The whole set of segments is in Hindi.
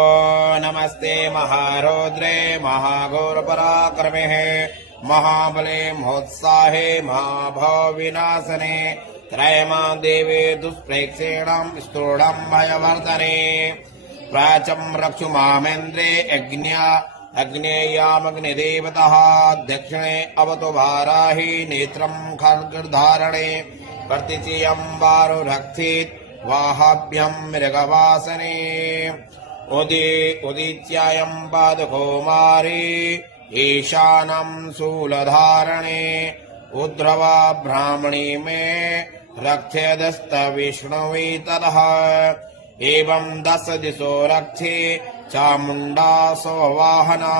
नमस्ते महारौद्रे महाघोरपराक्रमे महाबले महोत्साहे महाभवविनाशने त्रयमा देवे दुष्प्रेक्षेणं स्तूणं भयवर्धने प्राचं रक्षु मामेन्द्रे अग्नेयामग्निदेवतः दक्षिणे अवतु वाराहि नेत्रं खड्गधारणे प्रतिचियं वारुरक्षित् वाहाभ्यं मृगवासने उदित्यायं पादकौमारी ईशानं शूलधारणे उद्ध्रवा ब्राह्मणी मे रक्षेदस्तविष्णुवी ततः एवं 10 दिशो रक्षे चामुण्डा सोवाहना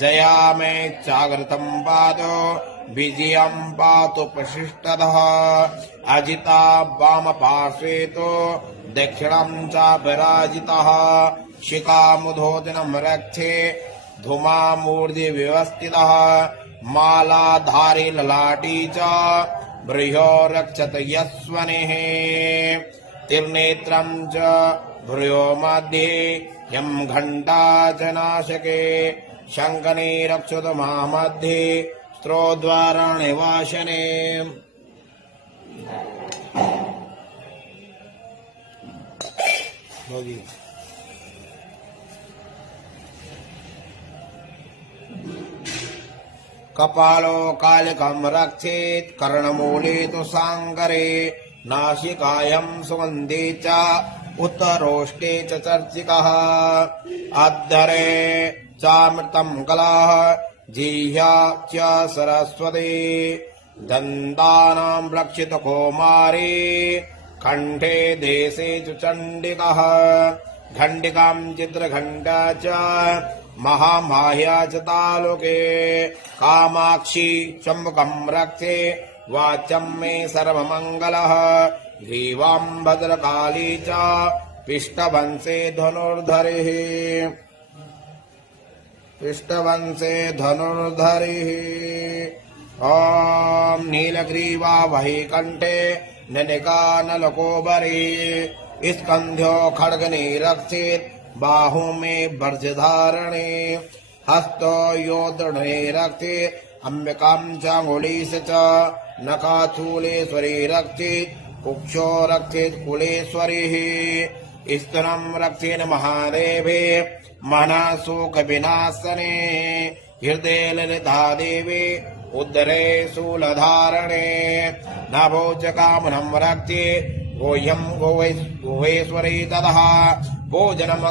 जया मे चाग्रतं पादो विजयं पातु प्रशिष्टतः अजिता वामपार्श्वे तो दक्षिणं च विराजितः शिखामुधोदनं रक्षे धूमामूर्धि व्यवस्थितः मालाधारी ललाटी च बृहो रक्षत यस्वनेः तिर्नेत्रं च भ्रुयो मध्ये यं घण्टा च नाशके शङ्कने रक्षत मामध्ये स्त्रोद्वारा निवासने कपालो कालिकं रक्षेत् कर्णमूले तु सांकरे नासिकायां सुगन्धे च उत्तरोष्टे च चर्चिकः अद्धरे चामृतं कलाः जिह्वा च सरस्वती दन्तानां रक्षित कौमारी कंठे देशे च चण्डिकः घण्टिकां चित्रघण्टा च महामाह्या च तालुके कामाक्षी चम्बकं रक्षे वाचं मे सर्वमङ्गलः ग्रीवां भद्रकाली च पिष्टवंशे धनुर्धरिः ॐ नीलग्रीवा वही कंठे ननिका नलकोबरी स्कंध्यो खड्गने रक्षित बाहु में वर्जधारणे हस्तो योदृणे रक्षित अंबिकां चांगुलीस च नखाचूलेश्वरी रक्षित कुक्षो रक्षित कुलेश्वरी स्तनं रक्षेण महादेवे मनशोक विनाशने हृदय ललिता देवी उदरे शूलधारणे नभोजकामनं रक्षे गोह्यं गोवेश्वरी ततः भोजनम्